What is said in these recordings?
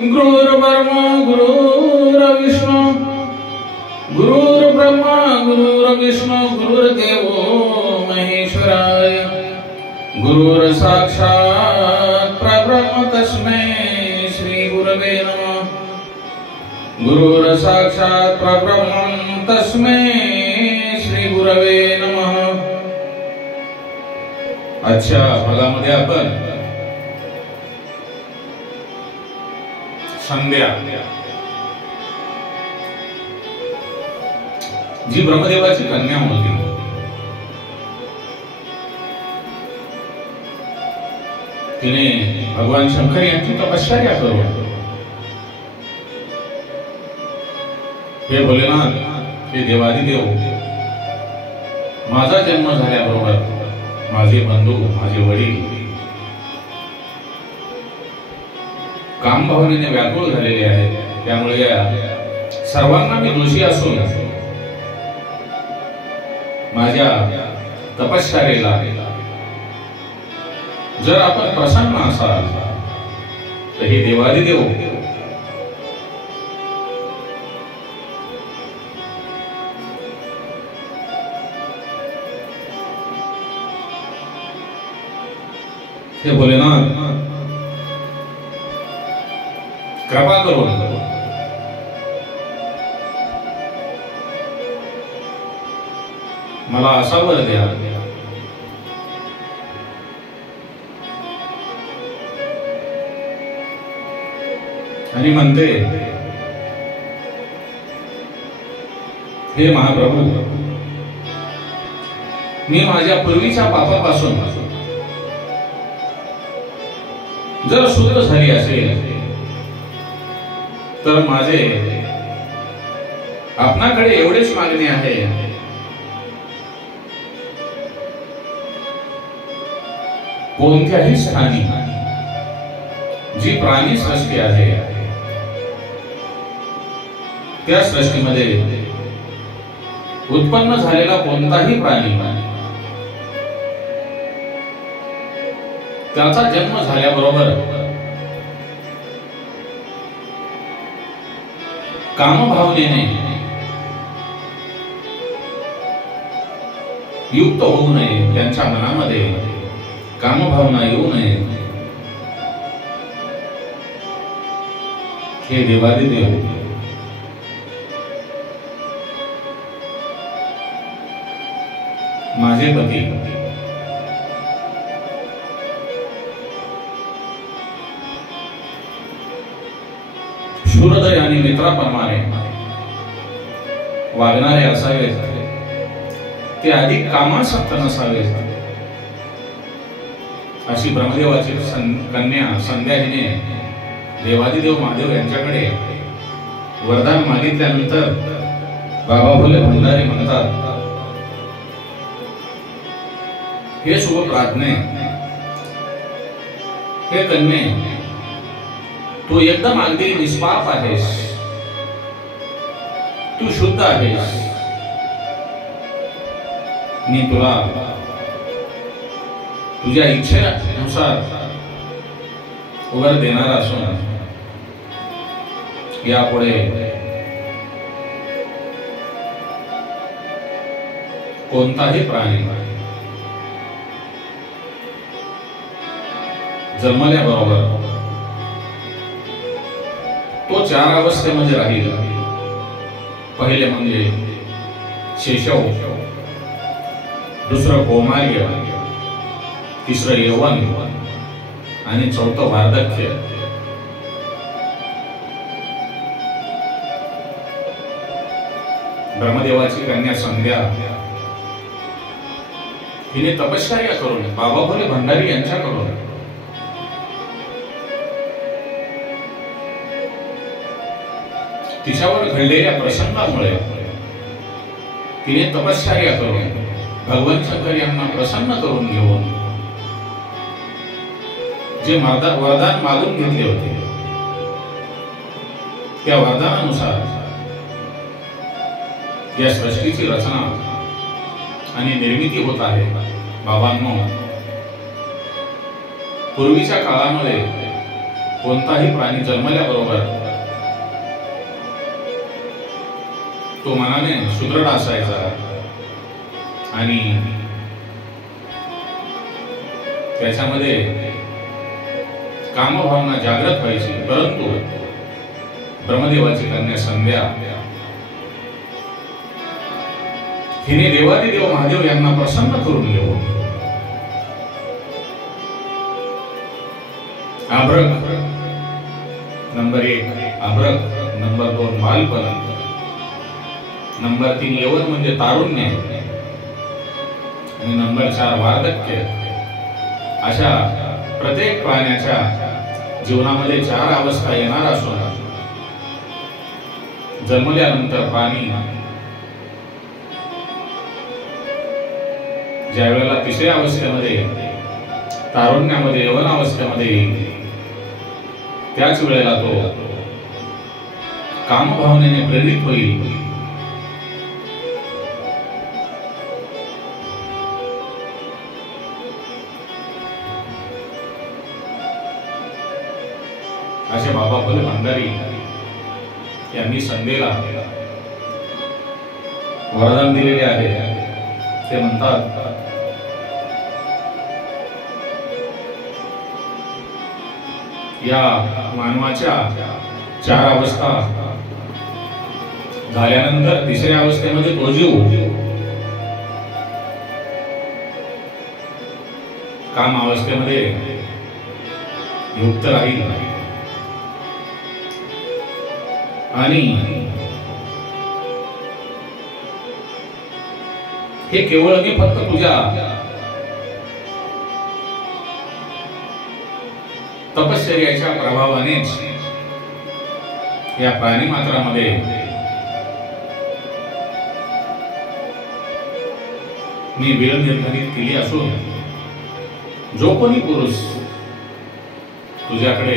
गुरुर्ब्रह्मा गुरुर्विष्णू गुरुर्ब्रह्मा गुरुर्विष्णू गुरुर्देवो महेश्वराय गुरुर्साक्षात् परब्रह्म तस्मै श्री गुरवे नमः। गुरुर्साक्षात् परब्रह्म तस्मै श्री गुरवे नमः। आजच्या भागामध्ये आपण संध्या जी ब्रह्मदेवाची कन्या होती, तिने भगवान शंकर यांची तपश्चर्या करून हे भोलेनाथ, हे देवादिदेव, माझा जन्म झाल्याबरोबर माझे बंधू, माझे वडील काम भावनेने व्याकुळ झालेले आहेत, त्यामुळे सर्वांना मी दोषी असून माझ्या तपश्चर्येला जर आपण प्रसन्न असाल तर हे देवादिदेव हे भोलेनाथ कृपा करून मला असा वर द्या आणि म्हणते, हे महाप्रभू, मी माझ्या पूर्वीच्या पापापासून जर शुद्ध झाली असेल तर माझे आपणाकडे एवढेच मागणे आहे, कोणत्याही स्थानी जी प्राणी सृष्टी आहे त्या सृष्टीमध्ये उत्पन्न झालेला कोणताही प्राणी त्याचा जन्म झाल्याबरोबर कामभावनेने युक्त होऊ नये, त्यांच्या मनामध्ये कामभावना येऊ नये। हे देवादिदेव, माझे पती शूरदय आणि मित्राप्रमाणे वागणारे असावेत, ते अधिक कामासक्त नसावेत, अशी ब्रह्मदेवाची कन्या संध्या हिने देवादिदेव महादेव यांच्याकडे वरदान मागितल्यानंतर बाबा भोले भंडारी म्हणतात, हे शुभ प्राज्ञे, हे कन्ये, तू एकदम अगदी निष्पाप आहेस, तू शुद्ध आहेस, मी तुला तुझ्या इच्छेनुसार वर देणार असून यापुढे कोणताही प्राणी जन्मल्याबरोबर तो 4 अवस्थेमध्ये राहील। पहिले म्हणजे शेषव, दुसरं कौमार्य, तिसरं यौवन आणि चौथं वार्धक्य। ब्रह्मदेवाची कन्या संध्या हिने तपश्चर्या करून बाबा भोले भंडारी यांच्याकडून तिच्यावर घडलेल्या प्रसंगामुळे तिने तपश्चर्या करून भगवान शंकर यांना प्रसन्न करून घेऊन जे वरदान मागून घेतले होते त्या वरदानानुसार या सृष्टीची रचना आणि निर्मिती होत आहे। बाबांनो, पूर्वीच्या काळामध्ये कोणताही प्राणी जन्मल्याबरोबर तो मनाने सुदृढ असायचा आणि त्याच्यामध्ये कामभावना जागृत व्हायची. परंतु ब्रह्मदेवाची कन्या संध्या हिने देवादिदेव महादेव यांना प्रसन्न करून घेऊ. अभ्रक नंबर 1 अभ्रक, नंबर 2 बालपण, नंबर 3 यवन म्हणजे तारुण्य आणि नंबर 4 वार्धक्य. अशा प्रत्येक प्राण्याच्या जीवनामध्ये 4 अवस्था येणार असून जन्मल्यानंतर प्राणी ज्या वेळेला 3ऱ्या अवस्थेमध्ये, तारुण्यामध्ये, यवन अवस्थेमध्ये त्याच वेळेला तो कामभावनेने प्रेरित होईल. असे बाबा फुले भंडारी यांनी संध्येला वरदान दिलेले आहे. ते म्हणतात, या मानवाच्या 4 अवस्था झाल्यानंतर 3ऱ्या अवस्थेमध्ये तो जीव काम अवस्थेमध्ये युक्त राहील आणि हे केवळ आणि फक्त तुझ्या तपश्चर्याच्या प्रभावानेच या प्राणी मात्रामध्ये मी वेळ निर्धारित केली असून जो कोणी पुरुष तुझ्याकडे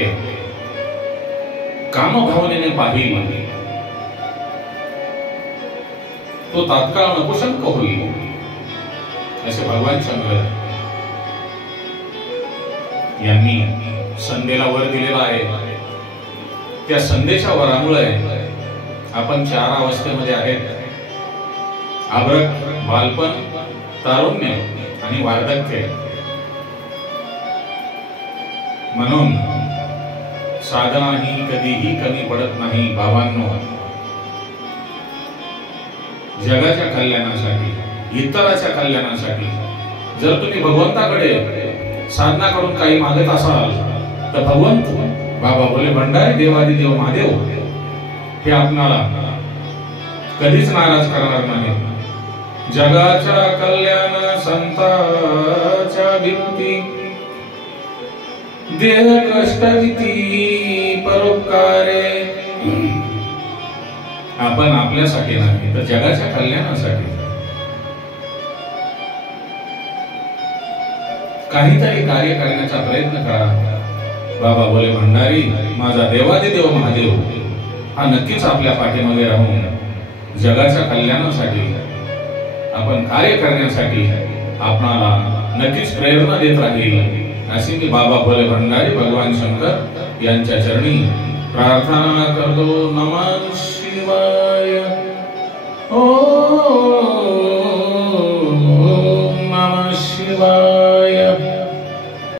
कामभावनेने पाहिल तो तात्काळ नपुसंक होईल, असे भगवान शंकर यांनी संध्येला वर दिलेला आहे. त्या संध्येच्या वरामुळे आपण 4 अवस्थेमध्ये आहेत, अभ्रक, बालपण, तारुण्य आणि वार्धक्य. म्हणून साधना ही कधीही कमी पडत नाही भावांनो. जगाच्या कल्याणासाठी, इतराच्या कल्याणासाठी जर तुम्ही भगवंताकडे साधना करून काही मागत असाल तर भगवंत बाबा फुले भंडारी देवादिदेव महादेव हे आपणाला कधीच नाराज करणार नाही. जगाच्या कल्याण संतांच्या भीती देह कष्टविती परोपकारे. आपण आपल्यासाठी नाही तर जगाच्या कल्याणासाठी काहीतरी कार्य करण्याचा प्रयत्न करा. बाबा फुले भंडारी माझा देवादिदेव महादेव हा नक्कीच आपल्या पाठीमागे राहून जगाच्या कल्याणासाठी आपण कार्य करण्यासाठी आपणाला नक्कीच प्रेरणा देत राहील, अशी मी बाबा फुले भंडारी भगवान शंकर यांच्या चरणी प्रार्थना करतो. नमः शिवाय. ओम नमः शिवाय.